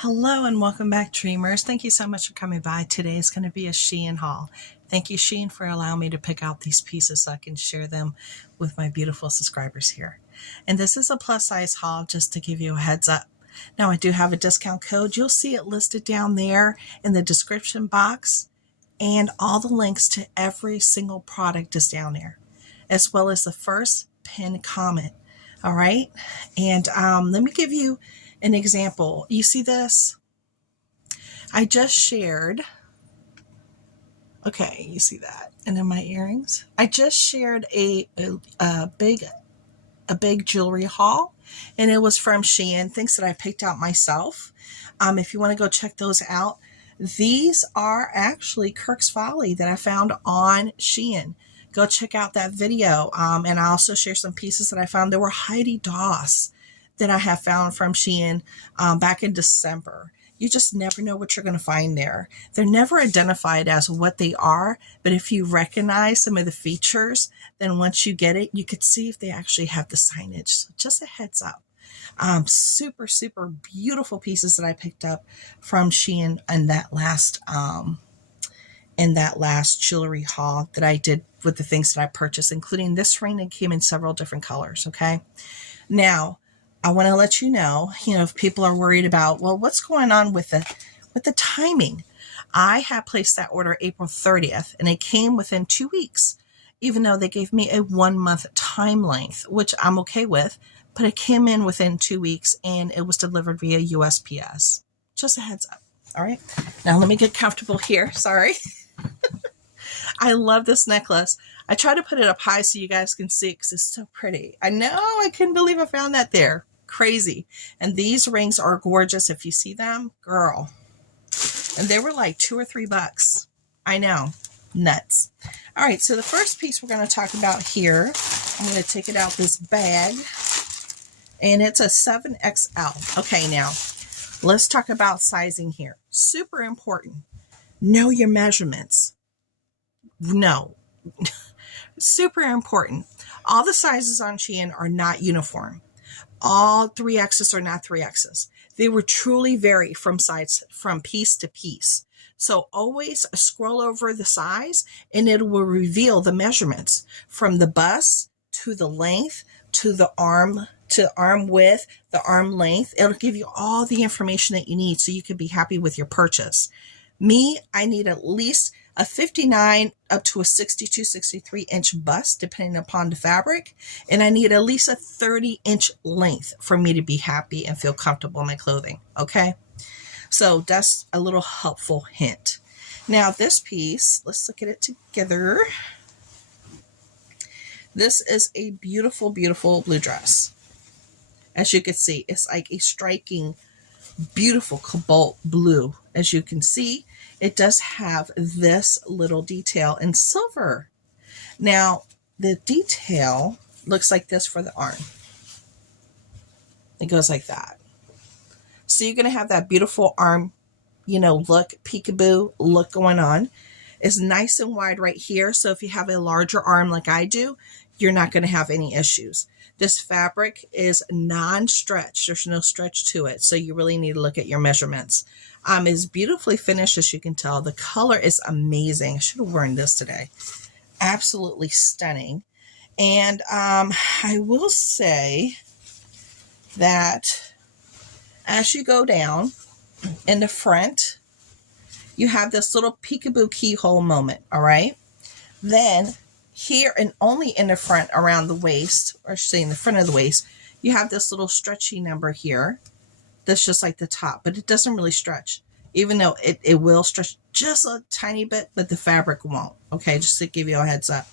Hello and welcome back, Dreamers. Thank you so much for coming by. Today is going to be a SHEIN haul. Thank you, SHEIN, for allowing me to pick out these pieces so I can share them with my beautiful subscribers here. And this is a plus size haul just to give you a heads up. Now, I do have a discount code. You'll see it listed down there in the description box, and all the links to every single product is down there, as well as the first pinned comment. All right. And let me give you an example. You see this? I just shared. Okay, you see that? And then my earrings. I just shared a big jewelry haul, and it was from SHEIN, things that I picked out myself. If you want to go check those out, these are actually Kirk's Folly that I found on SHEIN. Go check out that video. And I also share some pieces that I found. There were Heidi Doss that I have found from SHEIN back in December. You just never know what you're going to find there. They're never identified as what they are, but if you recognize some of the features, then once you get it, you could see if they actually have the signage. So just a heads up. Super, super beautiful pieces that I picked up from SHEIN in that last jewelry haul that I did with the things that I purchased, including this ring that came in several different colors. Okay. Now, I want to let you know, if people are worried about, well, what's going on with the timing? I had placed that order April 30th, and it came within 2 weeks, even though they gave me a 1 month time length, which I'm okay with, but it came in within 2 weeks, and it was delivered via USPS. Just a heads up. All right. Now let me get comfortable here. Sorry. I love this necklace. I try to put it up high so you guys can see it because it's so pretty. I know, I couldn't believe I found that there. Crazy. And these rings are gorgeous. If you see them, girl. And they were like $2 or $3. I know. Nuts. All right. So the first piece we're going to talk about here, I'm going to take it out this bag, and it's a 7XL. Okay. Now let's talk about sizing here. Super important. Know your measurements. No. Super important. All the sizes on SHEIN are not uniform. All 3X's are not 3X's. They will truly vary from piece to piece. So always scroll over the size, and it will reveal the measurements from the bust to the length to the arm width, the arm length. It'll give you all the information that you need so you can be happy with your purchase. Me, I need at least a 59 up to a 62, 63 inch bust, depending upon the fabric. And I need at least a 30-inch length for me to be happy and feel comfortable in my clothing. Okay. So that's a little helpful hint. Now this piece, let's look at it together. This is a beautiful, beautiful blue dress. As you can see, it's like a striking, beautiful cobalt blue. As you can see, it does have this little detail in silver. Now, the detail looks like this for the arm. It goes like that. So you're going to have that beautiful arm, look, peekaboo look going on. It's nice and wide right here. So if you have a larger arm like I do, you're not going to have any issues. This fabric is non-stretch. There's no stretch to it. So you really need to look at your measurements. It's beautifully finished, as you can tell. The color is amazing. I should have worn this today. Absolutely stunning. And I will say that as you go down in the front, you have this little peekaboo keyhole moment. All right. Then here, and only in the front around the waist, or say in the front of the waist, you have this little stretchy number here. That's just like the top, but it doesn't really stretch, even though it will stretch just a tiny bit, but the fabric won't. Okay, just to give you a heads up.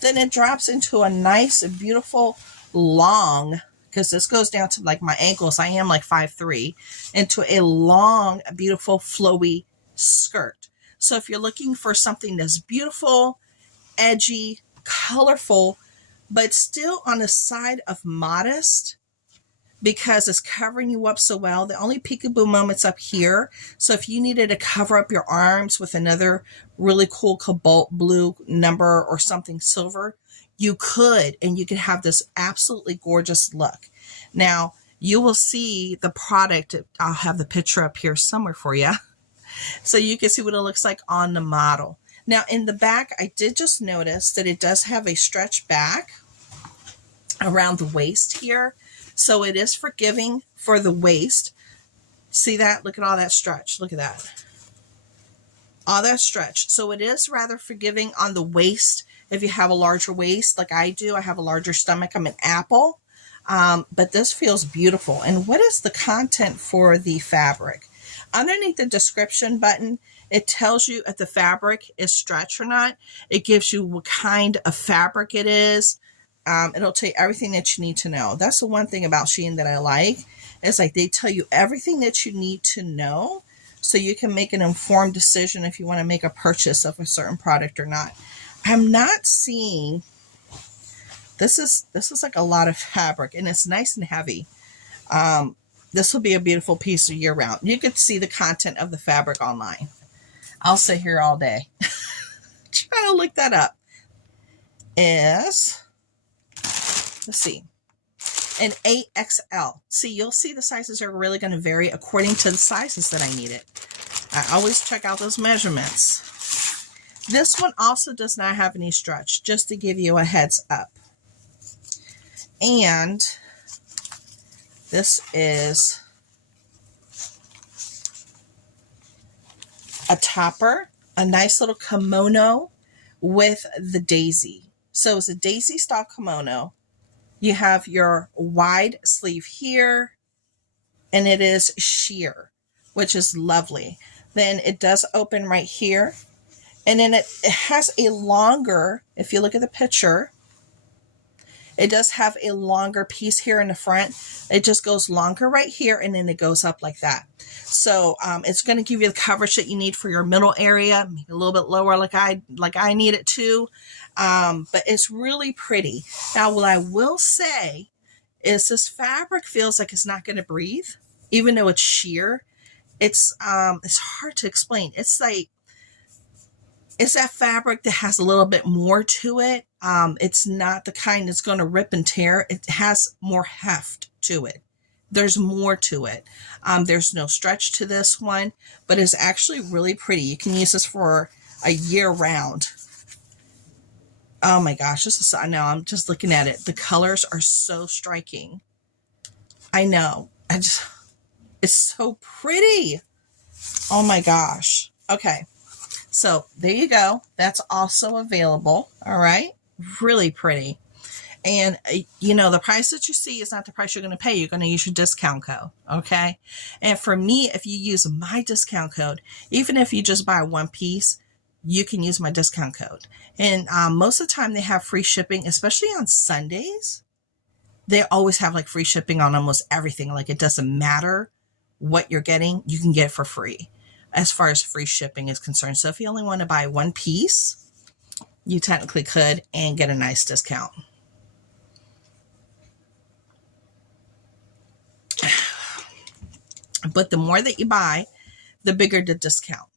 Then it drops into a nice, beautiful, long, because this goes down to like my ankles. I am like 5'3", into a long, beautiful, flowy skirt. So if you're looking for something that's beautiful, edgy, colorful, but still on the side of modest, because it's covering you up so well. The only peekaboo moment's up here. So if you needed to cover up your arms with another really cool cobalt blue number or something silver, you could, and you could have this absolutely gorgeous look. Now, you will see the product. I'll have the picture up here somewhere for you so you can see what it looks like on the model. Now in the back, I did just notice that it does have a stretch back around the waist here. So it is forgiving for the waist. See that? Look at all that stretch. Look at that. All that stretch. So it is rather forgiving on the waist. If you have a larger waist like I do, I have a larger stomach. I'm an apple. But this feels beautiful. And what is the content for the fabric? Underneath the description button, it tells you if the fabric is stretch or not. It gives you what kind of fabric it is. It'll tell you everything that you need to know. That's the one thing about SHEIN that I like. It's like they tell you everything that you need to know so you can make an informed decision if you want to make a purchase of a certain product or not. I'm not seeing, this is like a lot of fabric, and it's nice and heavy. This will be a beautiful piece year round. You could see the content of the fabric online. I'll sit here all day trying to look that up. Let's see, an 8XL. See, you'll see the sizes are really going to vary according to the sizes that I need it. I always check out those measurements. This one also does not have any stretch, just to give you a heads up. And this is a topper, a nice little kimono with the daisy. So it's a daisy style kimono. You have your wide sleeve here, and it is sheer, which is lovely. Then it does open right here, and then it has a longer, if you look at the picture, it does have a longer piece here in the front. It just goes longer right here, and then it goes up like that. So it's going to give you the coverage that you need for your middle area, maybe a little bit lower like I need it to. But it's really pretty. Now, what I will say is this fabric feels like it's not going to breathe, even though it's sheer. It's hard to explain. It's like, it's that fabric that has a little bit more to it. It's not the kind that's going to rip and tear. It has more heft to it. There's more to it. There's no stretch to this one, but it's actually really pretty. You can use this for a year round. Oh my gosh, this is, I know, I'm just looking at it. The colors are so striking. I know. It's so pretty. Oh my gosh. Okay. So there you go. That's also available. All right. Really pretty. And you know, the price that you see is not the price you're going to pay. You're going to use your discount code. Okay. And for me, if you use my discount code, even if you just buy one piece, you can use my discount code. And most of the time they have free shipping, especially on Sundays. They always have like free shipping on almost everything. Like it doesn't matter what you're getting, you can get it for free as far as free shipping is concerned. So if you only want to buy one piece, you technically could and get a nice discount. But the more that you buy, the bigger the discount.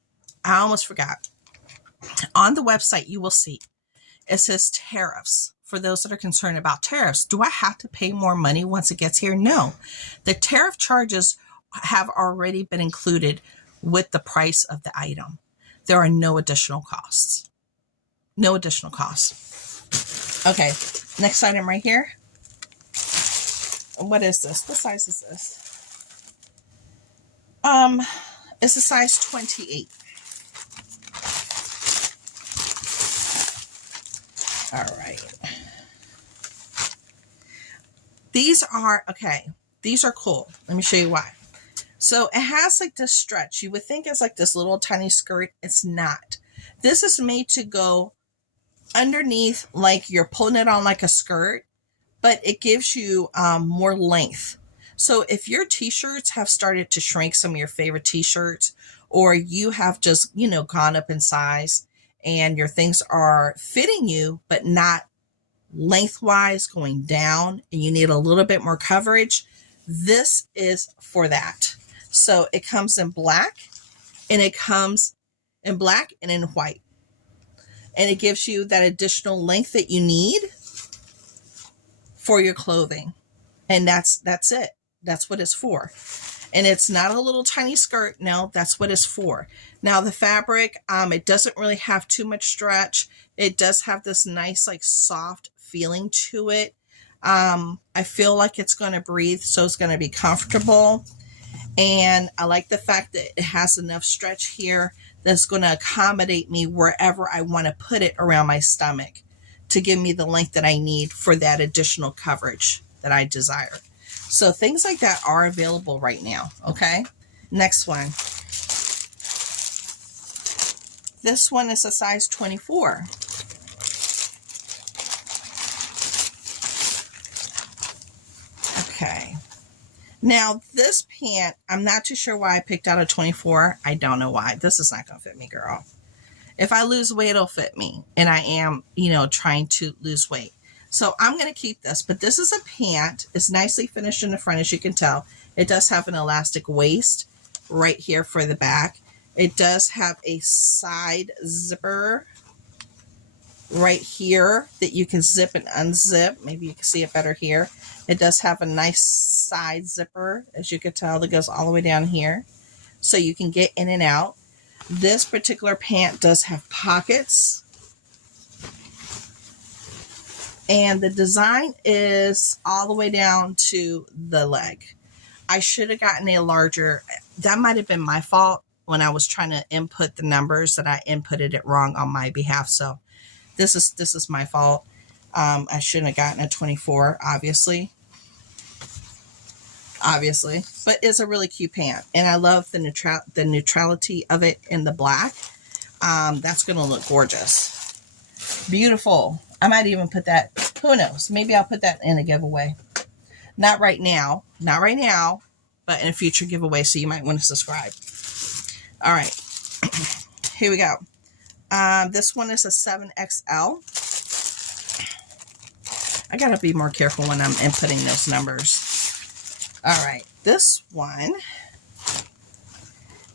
I almost forgot. On the website, you will see it says tariffs. For those that are concerned about tariffs, do I have to pay more money once it gets here? No. The tariff charges have already been included with the price of the item. There are no additional costs. No additional costs. Okay, next item right here. What is this? What size is this? It's a size 28. All right. These are, okay, these are cool. Let me show you why. So it has like this stretch. You would think it's like this little tiny skirt. It's not. This is made to go underneath, like you're pulling it on like a skirt, but it gives you more length. So if your t-shirts have started to shrink, some of your favorite t-shirts, or you have just, you know, gone up in size and your things are fitting you, but not lengthwise going down, and you need a little bit more coverage, this is for that. So it comes in black, and it comes in black and in white, and it gives you that additional length that you need for your clothing. And that's it. That's what it's for. And it's not a little tiny skirt. No, that's what it's for. Now the fabric, it doesn't really have too much stretch. It does have this nice, like, soft feeling to it. I feel like it's going to breathe, so it's going to be comfortable. And I like the fact that it has enough stretch here that's going to accommodate me wherever I want to put it around my stomach to give me the length that I need for that additional coverage that I desire. So things like that are available right now. Okay. Next one. This one is a size 24. Okay. Now this pant, I'm not too sure why I picked out a 24. I don't know why. This is not going to fit me, girl. If I lose weight, it'll fit me. And I am, trying to lose weight. So I'm going to keep this. But this is a pant. It's nicely finished in the front, as you can tell. It does have an elastic waist right here for the back. It does have a side zipper right here that you can zip and unzip. Maybe you can see it better here. It does have a nice side zipper, as you can tell, that goes all the way down here. So you can get in and out. This particular pant does have pockets. And the design is all the way down to the leg. I should have gotten a larger. That might have been my fault when I was trying to input the numbers, that I inputted it wrong on my behalf. So this is my fault. I shouldn't have gotten a 24, obviously. But it's a really cute pant. And I love the neutrality of it in the black. That's going to look gorgeous. Beautiful. I might even put that, who knows, maybe I'll put that in a giveaway. Not right now, but in a future giveaway, so you might want to subscribe. All right, here we go. This one is a 7XL. I gotta be more careful when I'm inputting those numbers. All right, this one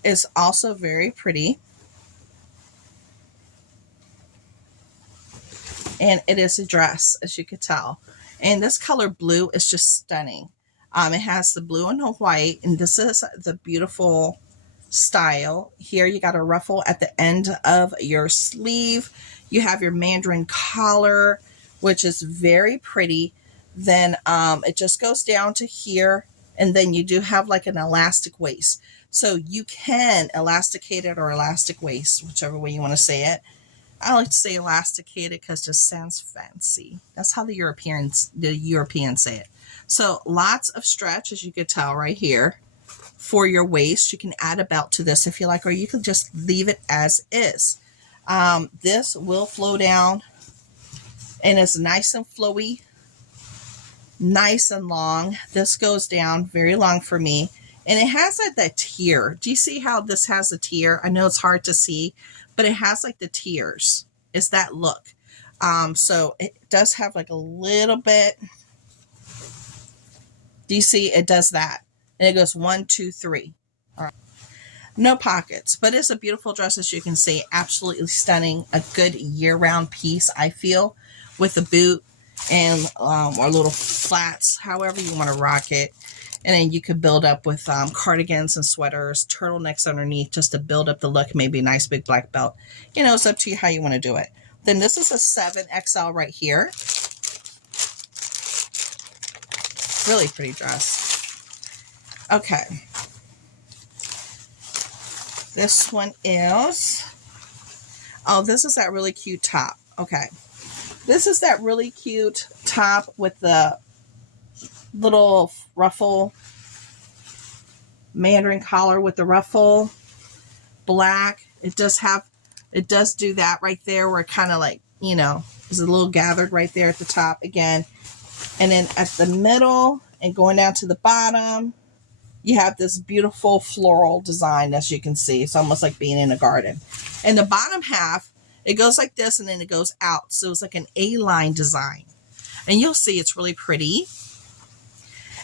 is also very pretty. And it is a dress, as you can tell. And this color blue is just stunning. It has the blue and the white, and this is the beautiful style. Here you got a ruffle at the end of your sleeve. You have your mandarin collar, which is very pretty. Then it just goes down to here, and then you do have like an elastic waist. So you can elasticate it or elastic waist, whichever way you want to say it. I like to say elasticated because it just sounds fancy. That's how the Europeans say it. So lots of stretch, as you can tell right here, for your waist. You can add a belt to this if you like, or you can just leave it as is. This will flow down, and it's nice and flowy, nice and long. This goes down very long for me, and it has like that tier. Do you see how this has a tier? I know it's hard to see, but it has like the tiers. It's that look. So it does have like a little bit. Do you see? It does that. And it goes 1, 2, 3. All right. No pockets, but it's a beautiful dress, as you can see. Absolutely stunning. A good year-round piece, I feel, with a boot and or little flats, however you want to rock it. And then you could build up with cardigans and sweaters, turtlenecks underneath, just to build up the look. Maybe a nice big black belt. It's up to you how you want to do it. Then this is a 7XL right here. Really pretty dress. Okay. This one is, this is that really cute top. Okay. This is that really cute top with the little ruffle, mandarin collar with the ruffle, black. It does do that right there where it kind of like, is a little gathered right there at the top again. And then at the middle and going down to the bottom, you have this beautiful floral design, as you can see. It's almost like being in a garden. And the bottom half, it goes like this and then it goes out. So it's like an A-line design. And you'll see it's really pretty.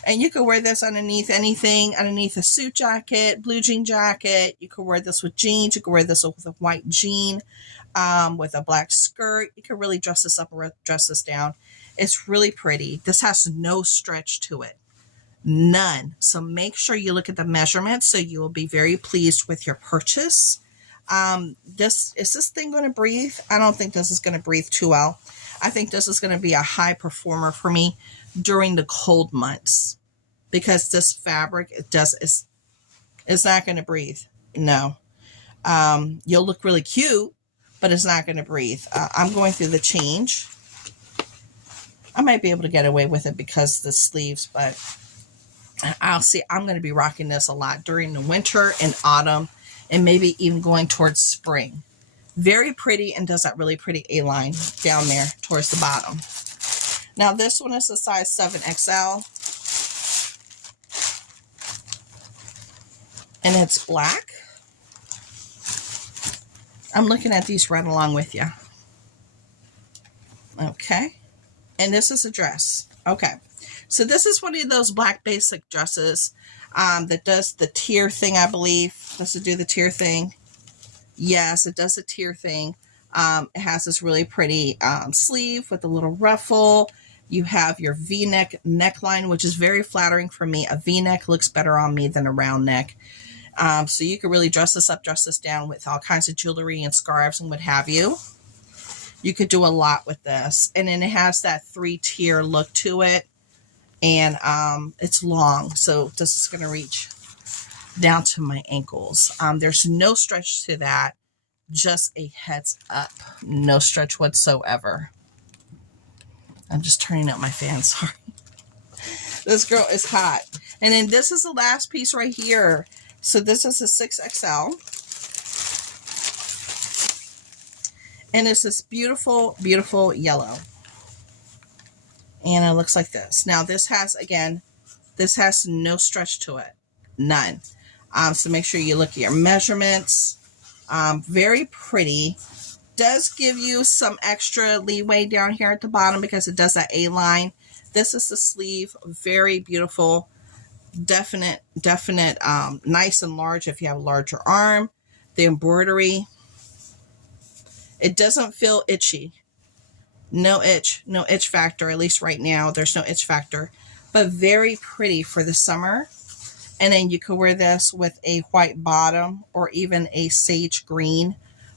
And you could wear this underneath anything, underneath a suit jacket, blue jean jacket. You could wear this with jeans. You could wear this with a white jean, with a black skirt. You could really dress this up or dress this down. It's really pretty. This has no stretch to it. None. So make sure you look at the measurements so you will be very pleased with your purchase. Is this thing going to breathe? I don't think this is going to breathe too well. I think this is going to be a high performer for me during the cold months, because this fabric, it's not going to breathe. No. You'll look really cute, but it's not going to breathe. I'm going through the change. I might be able to get away with it because the sleeves, but I'll see. I'm going to be rocking this a lot during the winter and autumn, and maybe even going towards spring. Very pretty, and does that really pretty A-line down there towards the bottom. Now this one is a size 7XL. And it's black. I'm looking at these right along with you. Okay. And this is a dress. Okay. So this is one of those black basic dresses that does the tier thing, I believe. Does it do the tier thing? Yes, it does the tier thing. It has this really pretty sleeve with a little ruffle. You have your V-neck neckline, which is very flattering for me. A V-neck looks better on me than a round neck. So you can really dress this up, dress this down with all kinds of jewelry and scarves and what have you. You could do a lot with this. And then it has that 3-tier look to it. And it's long, so this is going to reach down to my ankles. There's no stretch to that, just a heads up. No stretch whatsoever. I'm just turning up my fan, sorry. This girl is hot. And then this is the last piece right here. So this is a 6XL. And it's this beautiful, beautiful yellow. And it looks like this. Now this has, again, this has no stretch to it. None. So make sure you look at your measurements. Very pretty. Does give you some extra leeway down here at the bottom because it does that A-line. This is the sleeve. Very beautiful. Definite, nice and large if you have a larger arm. The embroidery. It doesn't feel itchy. No itch factor, at least right now. There's no itch factor, but very pretty for the summer. And then you could wear this with a white bottom or even a sage green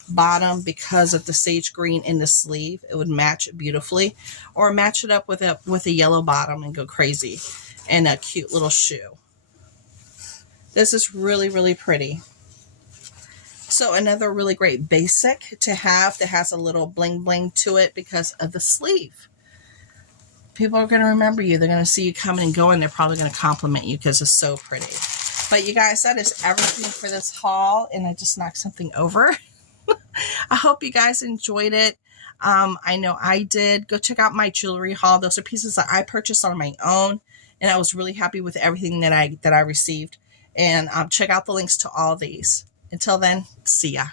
bottom because of the sage green in the sleeve. It would match it beautifully, or match it up with a yellow bottom and go crazy, and a cute little shoe. This is really, really pretty. So another really great basic to have that has a little bling bling to it because of the sleeve. People are going to remember you. They're going to see you coming and going. They're probably going to compliment you because it's so pretty. But you guys, that is everything for this haul. And I just knocked something over. I hope you guys enjoyed it. I know I did. Go check out my jewelry haul. Those are pieces that I purchased on my own. And I was really happy with everything that I received. And check out the links to all these. Until then, see ya.